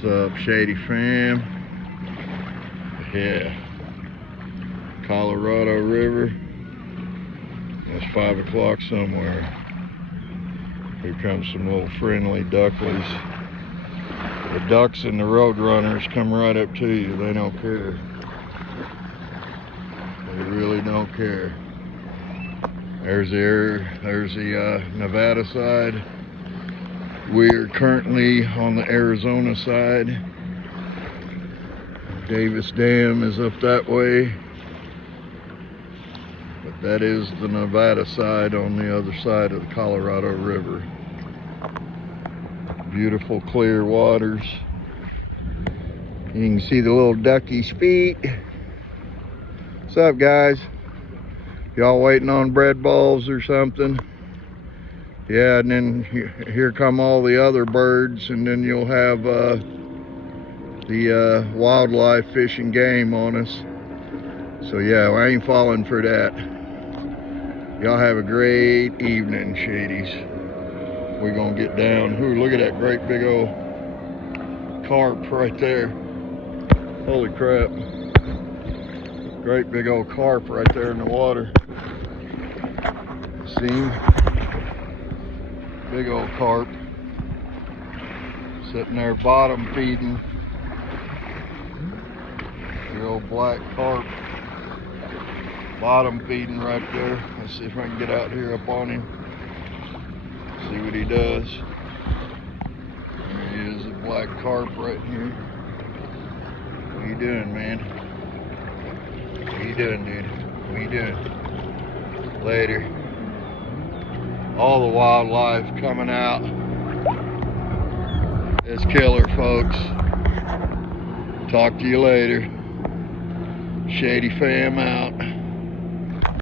What's up, Shady fam? Yeah, Colorado River. It's 5 o'clock somewhere. Here comes some little friendly ducklies. The ducks and the road runners come right up to you. They don't care. They really don't care. There's the Nevada side. We are currently on the Arizona side. Davis Dam is up that way. But that is the Nevada side on the other side of the Colorado River. Beautiful clear waters. You can see the little ducky's feet. What's up, guys? Y'all waiting on bread balls or something? Yeah, and then here come all the other birds, and then you'll have the wildlife, fish and game on us. So yeah, I ain't falling for that. Y'all have a great evening, Shadies. We're gonna get down. Ooh, look at that great big old carp right there. Holy crap. Great big old carp right there in the water. See him? Big old carp. Sitting there bottom feeding. Big old black carp. Bottom feeding right there. Let's see if I can get out here up on him. See what he does. There he is, a black carp right here. What are you doing, man? What are you doing, dude? What are you doing? Later. All the wildlife coming out. It's killer, folks. Talk to you later. Shady fam out.